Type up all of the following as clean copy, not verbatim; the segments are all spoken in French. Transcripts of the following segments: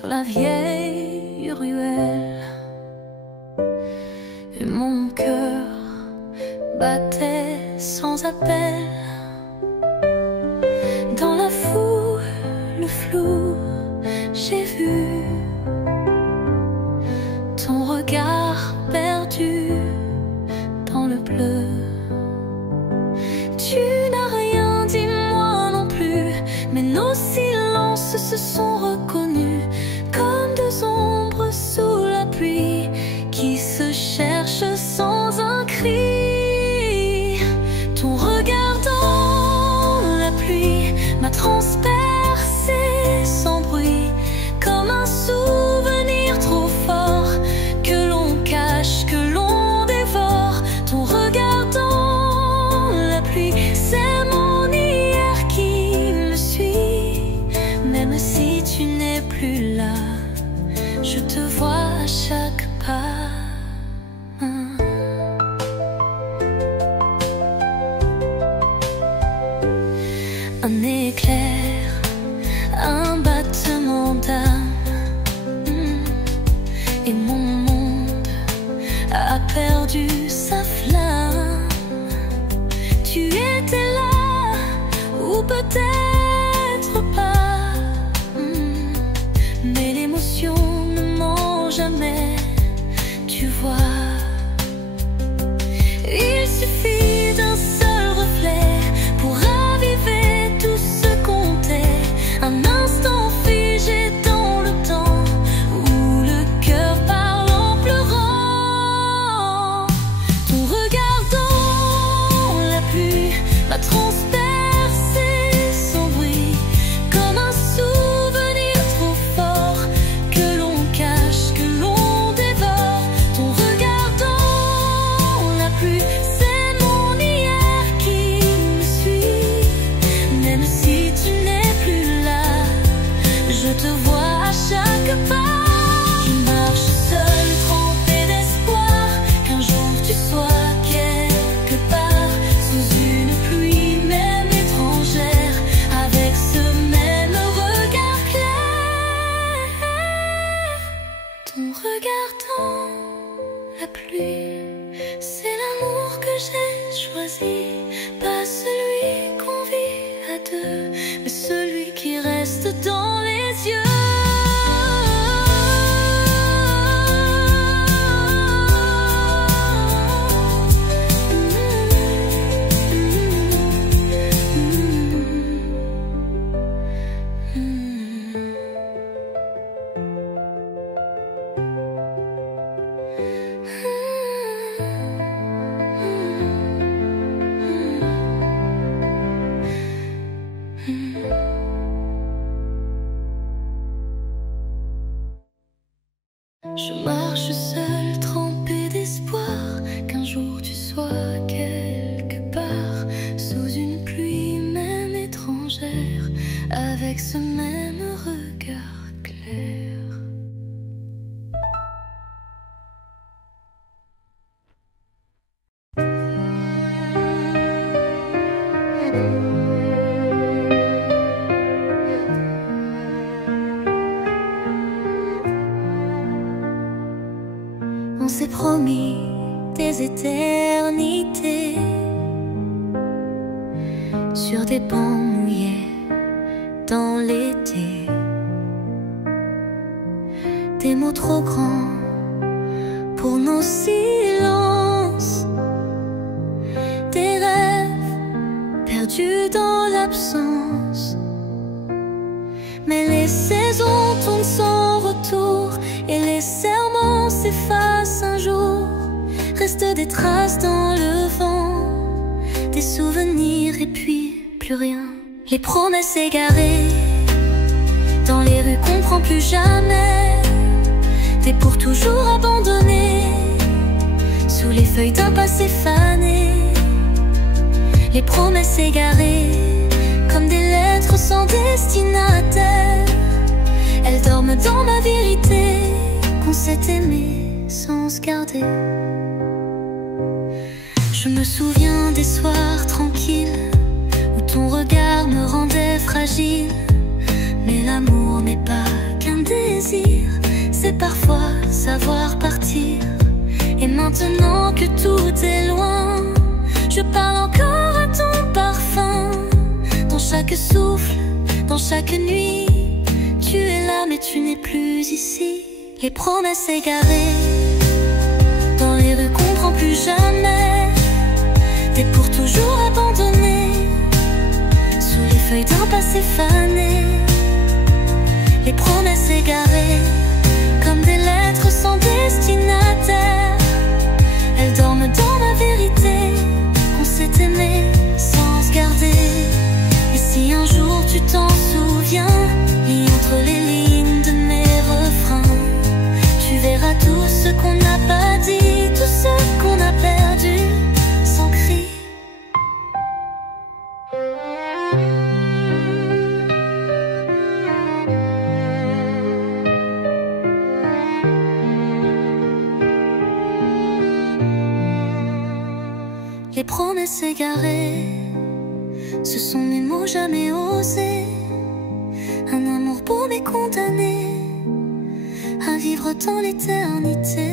sur la vieille ruelle. Et mon cœur battait sans appel. Dans la foule, le flou, j'ai vu ton regard perdu dans le bleu. Tu n'as rien dit, moi non plus, mais nos silences se sont reconnus comme deux ombres sous la pluie qui se cherchent sans un cri. Ton regard dans la pluie m'a transpercé sans bruit, comme un souvenir trop fort que l'on cache, que l'on dévore. Ton regard dans la pluie, c'est mon hier qui me suit. Même si tu n'es plus là, je te vois à chaque pas. Un éclair, un battement d'âme, et mon monde a perdu sa flamme. Tu étais là, ou peut-être pas, mais l'émotion ne ment jamais, tu vois. Il suffit d'un seul reflet pour raviver tout ce qu'on tait. Un instant figé dans le temps où le cœur parle en pleurant. Ton regard dans la pluie m'a transpercé sans bruit, comme un souvenir trop fort que l'on cache, que l'on dévore. Ton regard dans la pluie, c'est mon hier qui me suit. Même si tu n'es plus là, je te vois à chaque pas. Je marche seule, trempée d'espoir qu'un jour tu sois quelque part, sous une pluie même étrangère, avec ce même regard clair. Ton regard dans la pluie, c'est l'amour que j'ai choisi. Pas celui qu'on vit à deux, mais celui qui reste dans les yeux. Je marche seule, trempée d'espoir qu'un jour tu sois quelque part, sous une pluie même étrangère, avec ce même regard clair. On s'est promis des éternités sur des bancs mouillés dans l'été. Des mots trop grands pour nos silences, des rêves perdus dans l'absence. Mais les saisons tournent sans retour et les serments s'effacent un jour. Restent des traces dans le vent, des souvenirs et puis plus rien. Les promesses égarées dans les rues qu'on prend plus jamais, des pour toujours abandonnés sous les feuilles d'un passé fané. Les promesses égarées comme des lettres sans destinataire, elles dorment dans ma vérité, qu'on s'est aimé sans se garder. Je me souviens des soirs tranquilles où ton regard me rendait fragile, mais l'amour n'est pas qu'un désir, c'est parfois savoir partir. Et maintenant que tout est loin, je parle encore à ton parfum. Dans chaque souffle, dans chaque nuit, tu es là mais tu n'es plus ici. Les promesses égarées, dans les rues qu'on prend plus jamais, t'es pour toujours abandonné, sous les feuilles d'un passé fané. Les promesses égarées, comme des lettres sans destinataire, elles dorment dans ma vérité. On s'est aimé sans se garder. Et si un jour tu t'en souviens, lis entre les lignes de mes refrains, tu verras tout ce qu'on n'a pas dit, tout ce qu'on a perdu sans cri. Les promesses égarées, ce sont mes mots jamais osés. Un amour beau mais condamné à vivre dans l'éternité.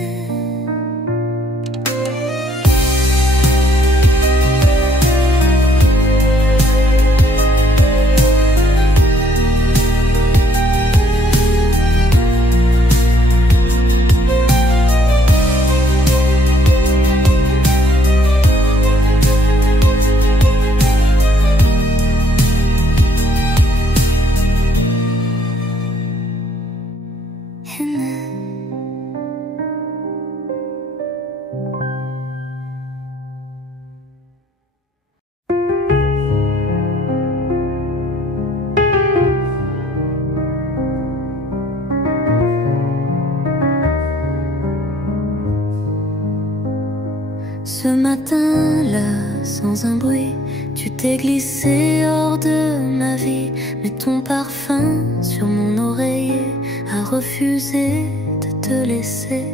Ce matin-là, sans un bruit, tu t'es glissé hors de ma vie. Mais ton parfum sur mon oreiller a refusé de te laisser.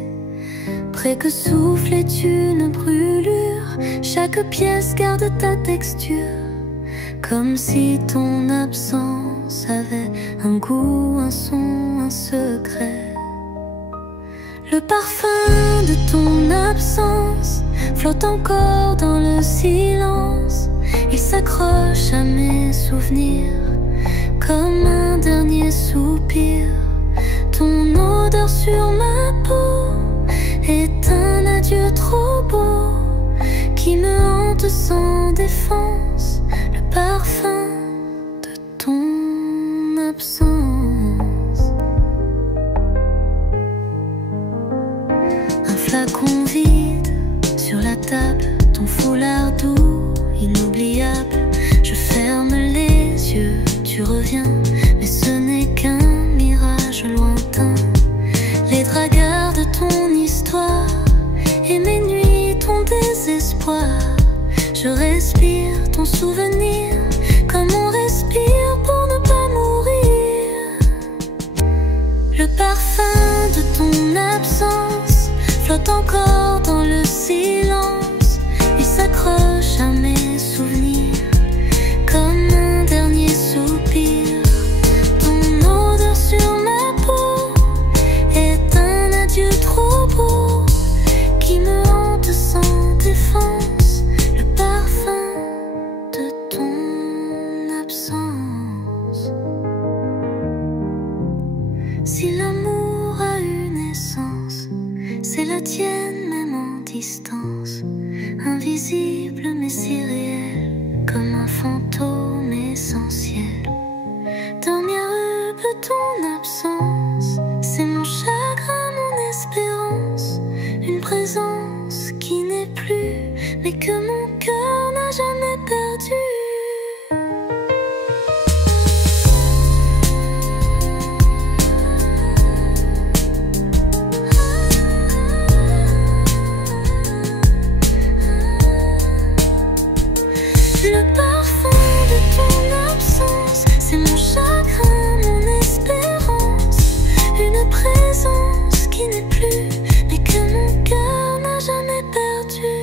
Près que soufflait une brûlure, chaque pièce garde ta texture, comme si ton absence avait un goût, un son, un secret. Le parfum de ton absence flotte encore dans le silence. Il s'accroche à mes souvenirs comme un dernier soupir. Ton odeur sur ma peau est un adieu trop beau qui me hante sans défense. Le parfum de ton absence. Un flacon vide sur la table, ton foulard doux, inoubliable. Je ferme les yeux, tu reviens, mais ce n'est qu'un mirage lointain. Les dragards de ton histoire et mes nuits, ton désespoir. Je respire ton souvenir comme on respire pour ne pas mourir. Le parfum de ton absence flotte encore dans le silence. Il s'accroche à mes souvenirs comme un dernier soupir. Ton odeur sur ma peau est un adieu trop beau qui me hante sans défense. Le parfum de ton absence. Si l'amour a une essence, c'est la tienne même en distance. Invisible mais si réel, comme un fantôme essentiel. Dormir peu ton absence, c'est mon chagrin, mon espérance. Une présence qui n'est plus, mais que mon cœur n'a jamais perdu. Le parfum de ton absence, c'est mon chagrin, mon espérance. Une présence qui n'est plus, mais que mon cœur n'a jamais perdu.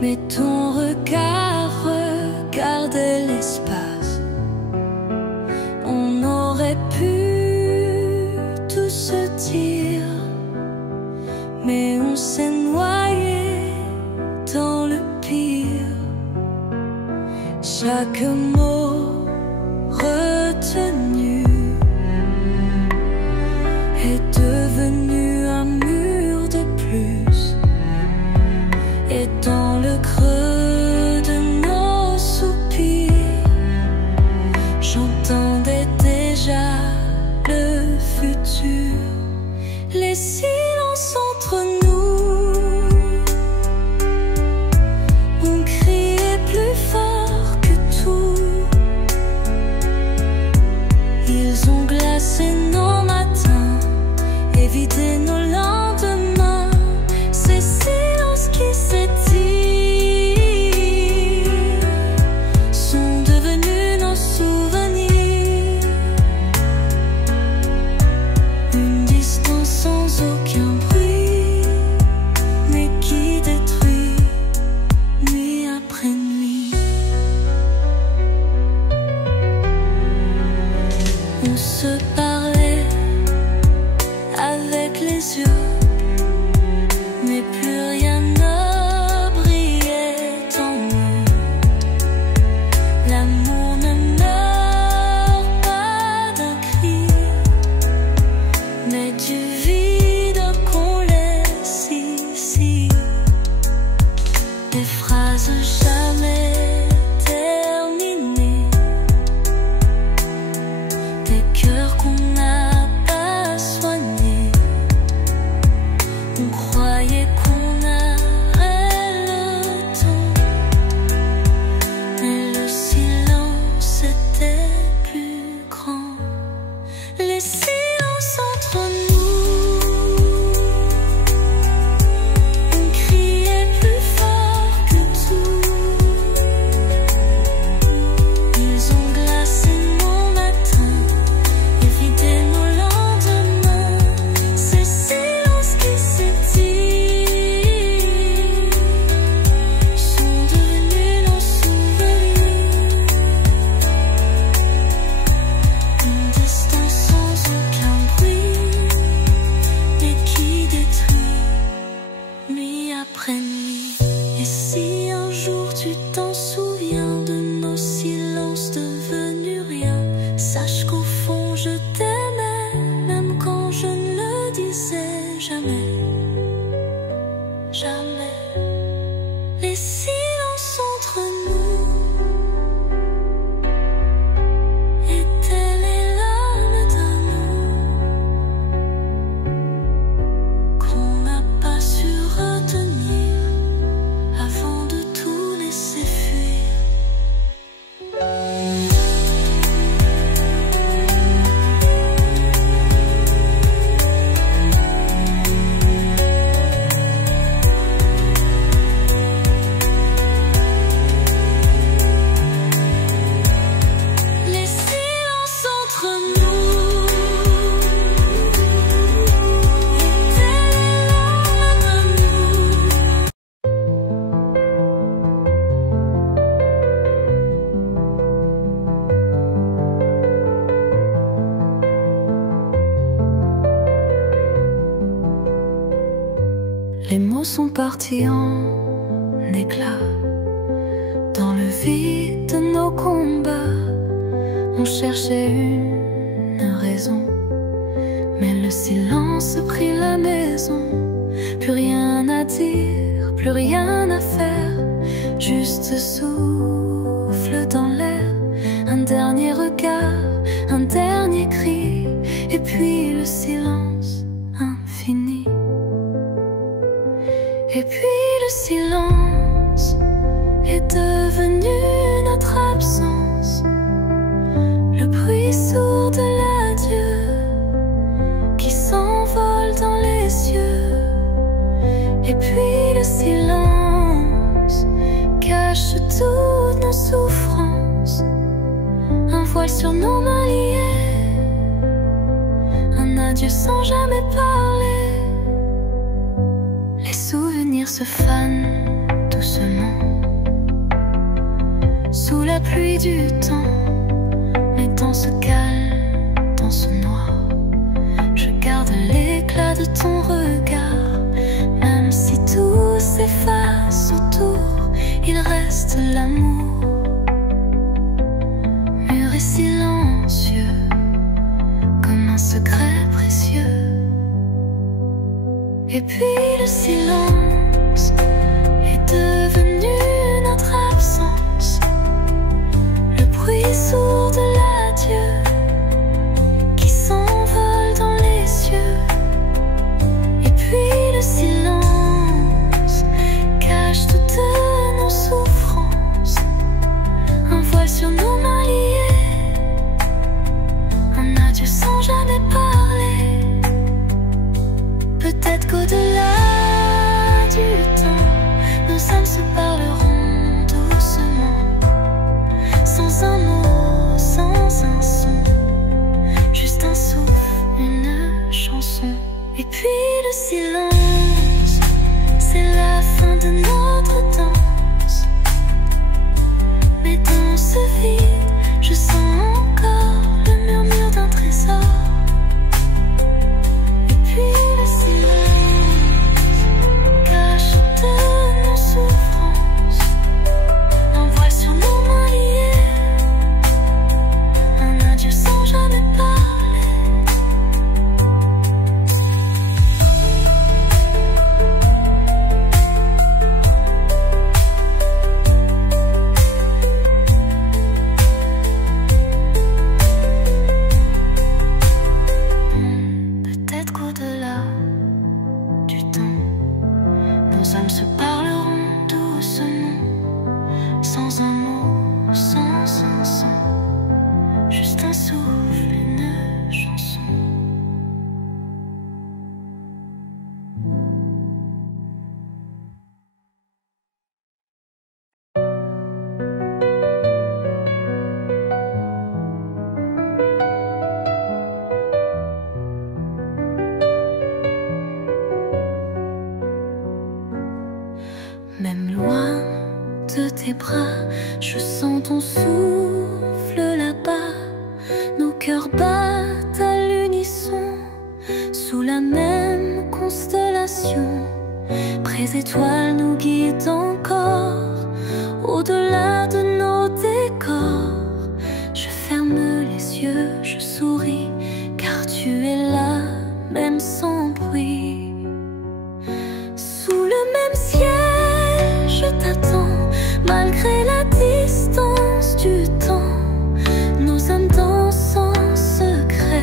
mais ton regard regardait l'espace. On aurait pu tout se dire, mais on s'est noyé dans le pire. Chaque mot retenu est devenu un mur de plus. Et dans le creux de nos soupirs, j'entendais déjà le futur. Les silences entre nous ont crié plus fort que tout. Ils ont glacé nos matins et vidé nos lendemains. Ces silences qui s'étirent sont devenus nos souvenirs. Une distance sans aucun bruit, mais qui détruit nuit après nuit. On se parlait avec les yeux, mais plus rien ne brillait en nous. L'amour ne meurt pas d'un cri, mais du vide qu'on laisse ici. Des phrases jamais terminées, des cœurs qu'on n'a pas soignés. On croyait qu'on aurait le temps, mais le silence était plus grand. Les silences entre nous ont crié plus fort que tout. Ils ont glacé nos matins et vidé nos lendemains. Ces silences qui s'étirent sont devenus nos souvenirs. Une distance sans aucun bruit, mais qui détruit nuit après nuit. Et si un jour tu t'en souviens de nos silences devenus rien, sache qu'au fond je t'aimais, même quand je ne le disais jamais. Jamais. Les silences entre nous étaient les larmes d'un nous qu'on n'a pas su retenir avant de tout laisser fuir. Les silences entre nous étaient les larmes d'un nous. Les mots sont partis en éclats dans le vide de nos combats. On cherchait une raison, mais le silence prit la maison. Plus rien à dire, plus rien à faire, juste souffle dans l'air. Un dernier regard, un dernier cri, et puis le silence infini. Et puis le silence est devenu notre absence, le bruit sourd de l'adieu qui s'envole dans les cieux. Et puis le silence cache toutes nos souffrances, un voile sur nos mains liées, un adieu sans jamais parler. Les souvenirs se fanent doucement sous la pluie du temps. Les temps se calment, temps se noie. Je garde l'éclat de ton regard, même si tout s'efface autour, il reste l'amour, mûr et silencieux, comme un secret précieux. Et puis le silence est devenu notre absence, le bruit sourd de l'adieu qui s'envole dans les cieux. Et puis le silence cache toutes nos souffrances, un voile sur nos mains liées, un adieu sans jamais parler. Peut-être qu'au-delà du temps, nos âmes se parleront doucement, sans un mot, sans un son, juste un souffle, une chanson. Et puis le silence, c'est la fin de notre danse. Mais dans ce vide, je sens encore le murmure d'un trésor. Et puis le silence cache toutes nos souffrances, un voile sur nos mains liées, un adieu sans jamais parler. Peut-être qu'au-delà du temps, nos âmes se parleront doucement, sans un mot, sans un son, juste un souffle, une chanson. Même loin de tes bras, je sens ton souffle là-bas. Nos cœurs battent à l'unisson, sous la même constellation. Près étoiles nous guident encore, au-delà de nos décors. Je ferme les yeux, je souris, car tu es là, même sans bruit. Sous le même ciel, je t'attends, malgré la distance du temps. Nos âmes dansent en secret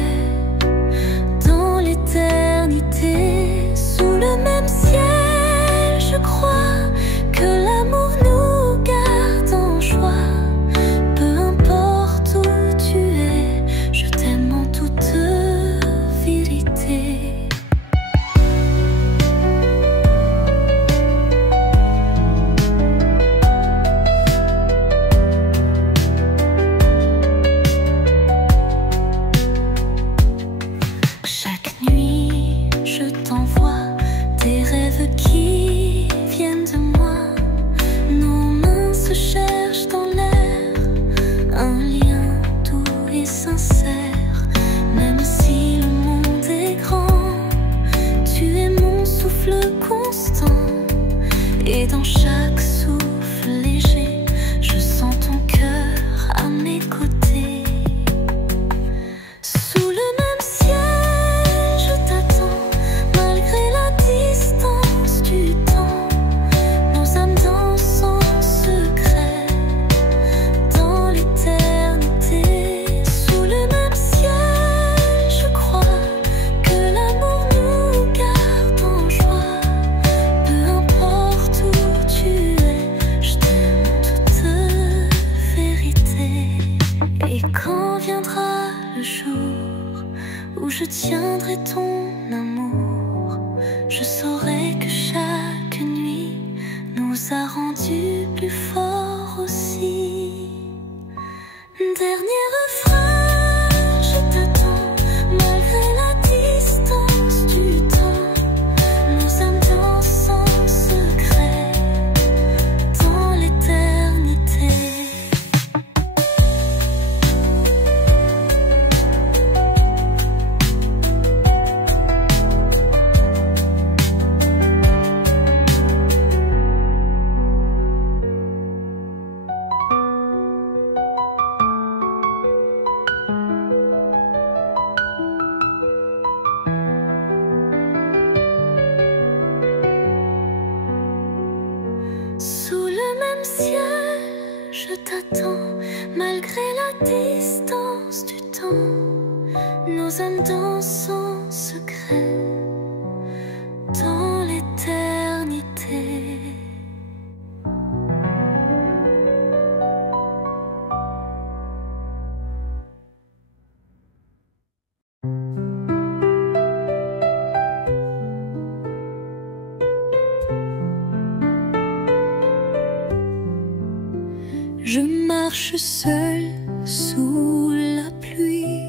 dans l'éternité. Sous le même ciel, je crois que l'amour nous garde en joie. Peu importe où tu es, je t'aime en toute vérité. Chaque nuit, je t'envoie des rêves qui viennent de moi. Nos mains se cherchent dans l'air, un lien doux et sincère. Même si le monde est grand, tu es mon souffle constant. Et dans chaque souffle léger, je sens ton cœur à mes côtés. Sous le même ciel, je t'attends, malgré la distance du temps. Nos âmes dansent en secret dans l'éternité. Sous le même ciel, je crois que l'amour nous garde en joie. Peu importe où tu es, je t'aime en toute vérité. Et quand viendra le jour où je tiendrai ton amour, je saurai que chaque nuit nous a rendus plus forts aussi. Dernier refrain, je t'attends, malgré la distance du temps. Nos âmes dansent en secret même ciel, je t'attends, malgré la distance du temps. Nos âmes dansent en secret dans l'éternité. Je marche seule sous la pluie,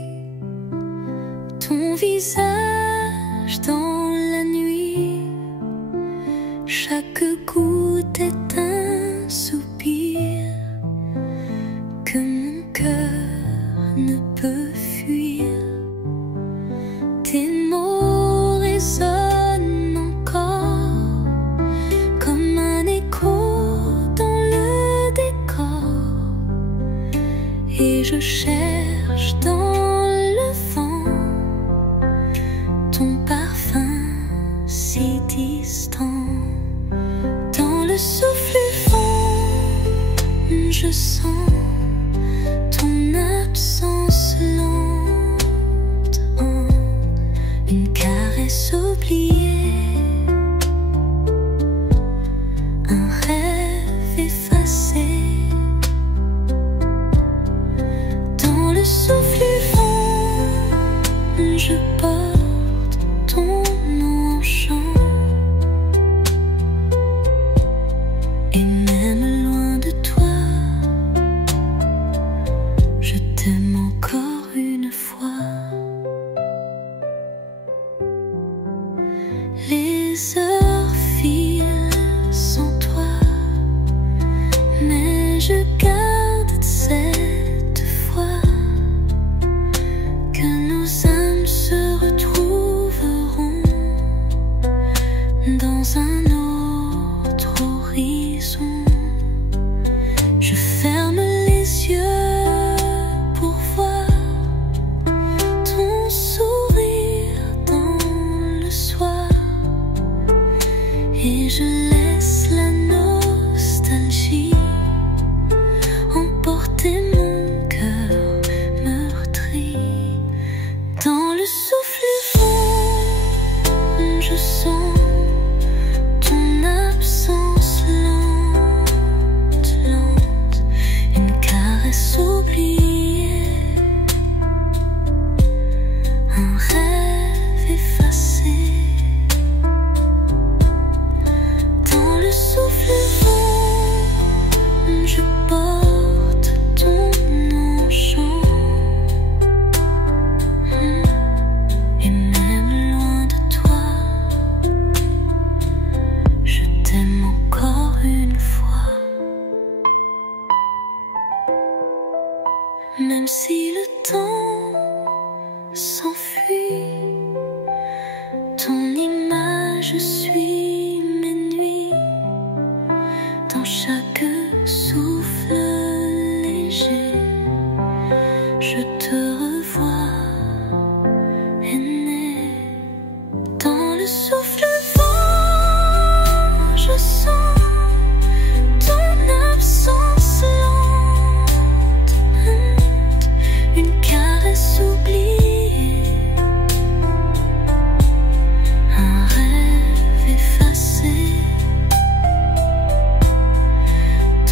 ton visage dans la nuit. Chaque goutte est un soupir que mon cœur ne peut fuir. Tes mots résonnent encore comme un écho dans le décor, et je cherche dans le vent ton parfum si distant. Dans le souffle vent, je sens ton absence lente, une caresse oubliée, un rêve effacé. Dans le souffle vent, je porte ton nom en chant, et même loin de toi, je t'aime encore une fois. Les heures filent sans toi, mais je garde cette foi que nos âmes se retrouveront dans un autre horizon. Je ferme les yeux pour voir ton sourire dans le soir, et je laisse la nostalgie emporter mon cœur meurtri. Dans le souffle vent, je sens ton absence lente, lente, une caresse oubliée, un rêve effacé. Dans le souffle vent, je porte ton nom en chant, et même loin de toi, je t'aime encore une fois. Même si le temps s'enfuit, ton image suit mes nuits. Dans chaque souffle léger, je te revois, aîné. Dans le souffle vent, je sens ton absence lente, une caresse oubliée, un rêve effacé.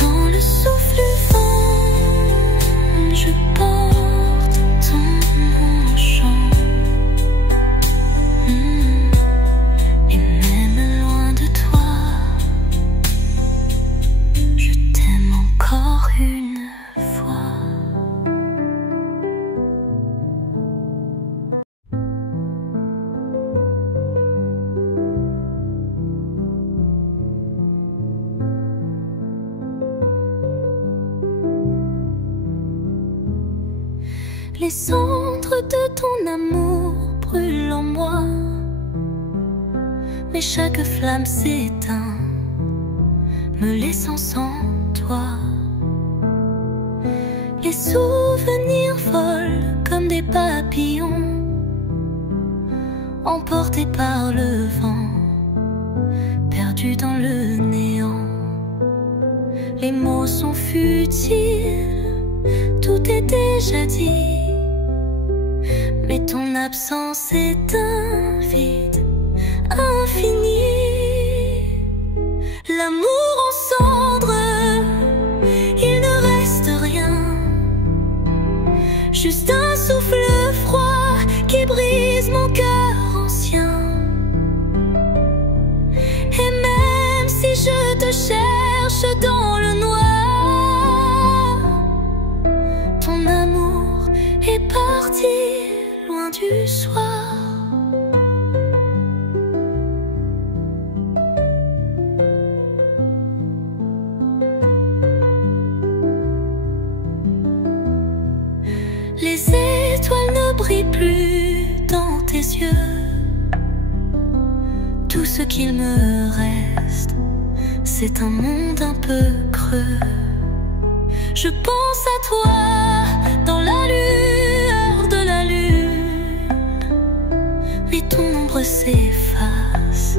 Dans le souffle vent, je porte ton nom en chant, et même loin de toi, je t'aime encore une fois. Les cendres de ton amour brûlent en moi, mais chaque flamme s'éteint, me laissant sans toi. Les souvenirs volent comme des papillons, emportés par le vent, perdus dans le néant. les mots sont futiles, tout est déjà dit. Mais ton absence est un vide infini. L'amour en cendres, il ne reste rien, juste un souffle froid qui brise mon cœur ancien. Et même si je te cherche dans le noir, ton amour est parti loin du soir. Les étoiles ne brillent plus dans tes yeux. Tout ce qu'il me reste, c'est un monde un peu creux. Je pense à toi dans la lueur de la lune, mais ton ombre s'efface,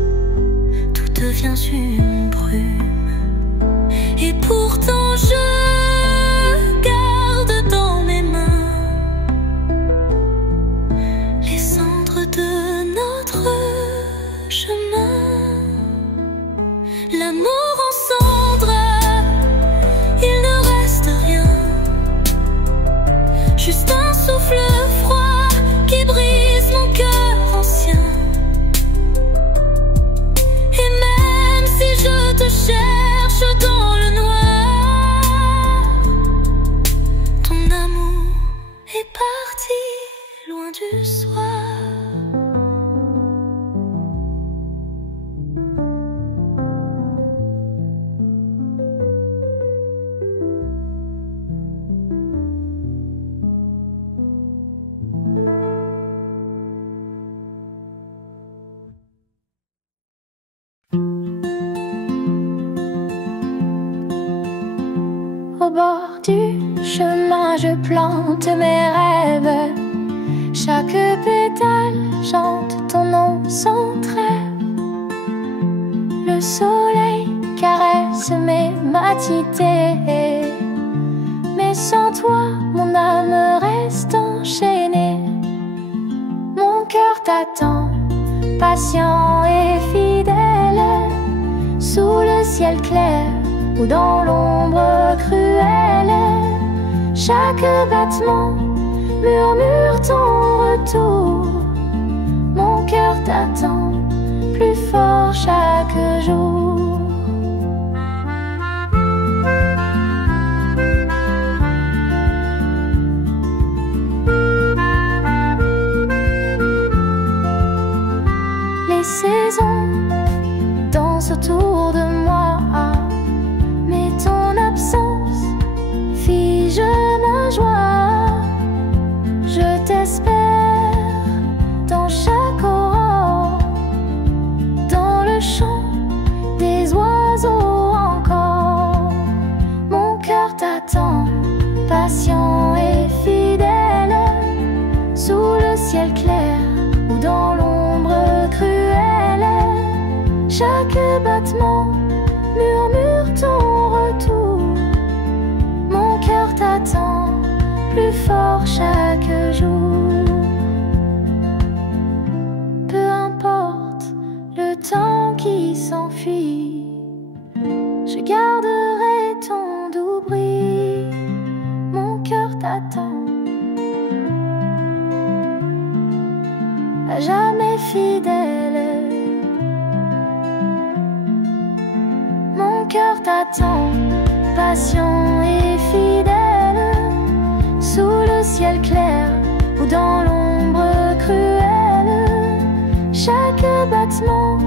tout devient une brume. Et pourtant je garde dans mes mains les cendres de notre chemin. L'amour en cendres, il ne reste rien, juste un souffle froid qui brise mon cœur ancien. Et même si je te cherche dans le noir, ton amour est parti loin du soir. Au bord du chemin, je plante mes rêves. Chaque pétale chante ton nom sans trêve. Le soleil caresse mes matités, mais sans toi, mon âme reste enchaînée. Mon cœur t'attend, patient et fidèle, sous le ciel clair ou dans l'ombre cruelle. Chaque battement murmure ton retour. Mon cœur t'attend plus fort chaque jour. Les saisons dansent autour de moi, mais ton absence fige ma joie. Je t'espère dans chaque aurore, dans le chant des oiseaux encore. Mon cœur t'attend, patient et fidèle, sous le ciel clair ou dans l'ombre cruelle. Chaque battement murmure ton retour. Mon cœur t'attend plus fort chaque jour. Peu importe le temps qui s'enfuit, je garderai ton doux bruit. Mon cœur t'attend, à jamais fidèle. Mon cœur t'attend, patient et fidèle, sous le ciel clair ou dans l'ombre cruelle. Chaque battement